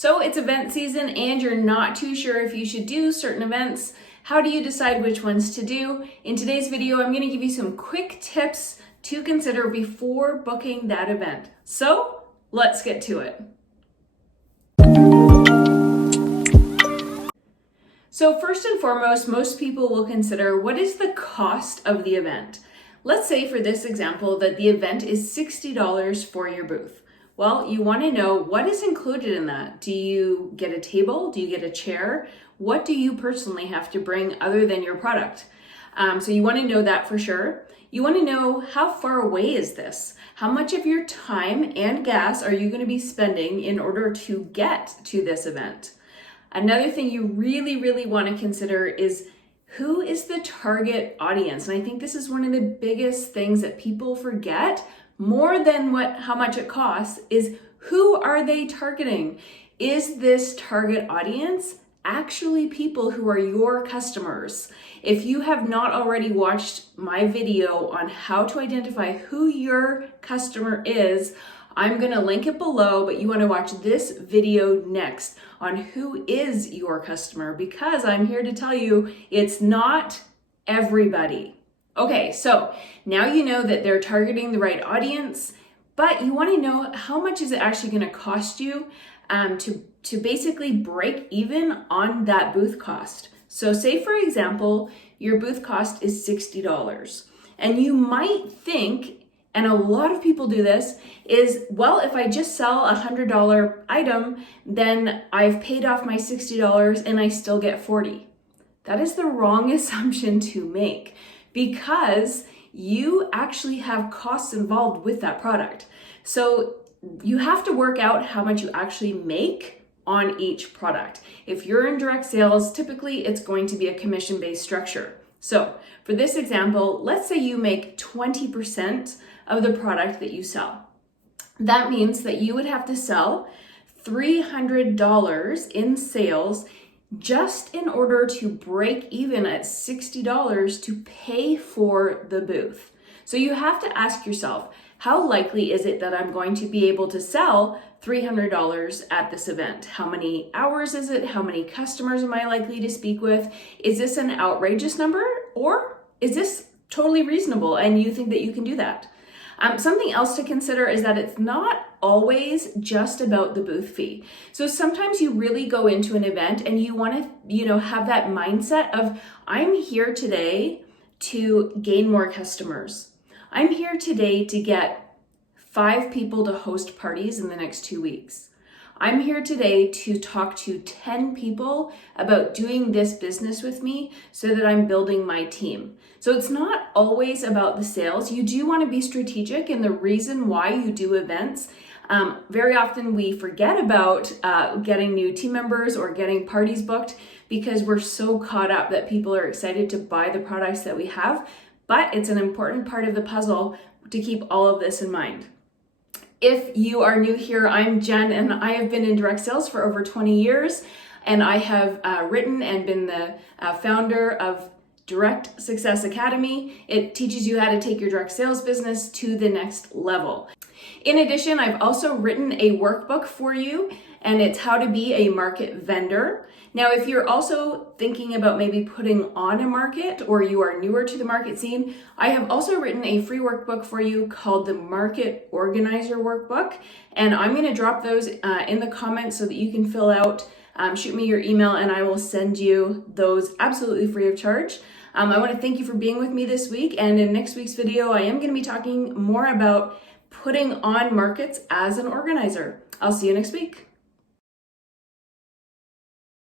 So it's event season and you're not too sure if you should do certain events. How do you decide which ones to do? In today's video, I'm going to give you some quick tips to consider before booking that event. So let's get to it. So first and foremost, most people will consider what is the cost of the event. Let's say for this example that the event is $60 for your booth. Well, you want to know what is included in that. Do you get a table? Do you get a chair? What do you personally have to bring other than your product? So you want to know that for sure. You want to know how far away is this? How much of your time and gas are you going to be spending in order to get to this event? Another thing you really want to consider is who is the target audience? And I think this is one of the biggest things that people forget more than how much it costs is who are they targeting? Is this target audience actually people who are your customers? If you have not already watched my video on how to identify who your customer is, I'm going to link it below, but you want to watch this video next on who is your customer, because I'm here to tell you it's not everybody. Okay, so now you know that they're targeting the right audience, but you want to know how much is it actually going to cost you to basically break even on that booth cost. So say, for example, your booth cost is $60, and you might think, and a lot of people do this, is, well, if I just sell a $100 item, then I've paid off my $60 and I still get $40. That is the wrong assumption to make, because you actually have costs involved with that product. So you have to work out how much you actually make on each product. If you're in direct sales, typically it's going to be a commission-based structure. So for this example, let's say you make 20% of the product that you sell. That means that you would have to sell $300 in sales just in order to break even at $60 to pay for the booth. So you have to ask yourself, how likely is it that I'm going to be able to sell $300 at this event? How many hours is it? How many customers am I likely to speak with? Is this an outrageous number, or is this totally reasonable and you think that you can do that? Something else to consider is that it's not always just about the booth fee. So sometimes you really go into an event and you want to, have that mindset of, I'm here today to gain more customers. I'm here today to get 5 people to host parties in the next 2 weeks. I'm here today to talk to 10 people about doing this business with me so that I'm building my team. So it's not always about the sales. You do want to be strategic in the reason why you do events. Very often we forget about getting new team members or getting parties booked because we're so caught up that people are excited to buy the products that we have. But it's an important part of the puzzle to keep all of this in mind. If you are new here, I'm Jen, and I have been in direct sales for over 20 years, and I have written and been the founder of Direct Success Academy. It teaches you how to take your direct sales business to the next level. In addition, I've also written a workbook for you, and it's how to be a market vendor. Now, if you're also thinking about maybe putting on a market, or you are newer to the market scene, I have also written a free workbook for you called the Market Organizer Workbook. And I'm going to drop those in the comments so that you can fill out, shoot me your email, and I will send you those absolutely free of charge. I want to thank you for being with me this week. And in next week's video, I am going to be talking more about putting on markets as an organizer. I'll see you next week.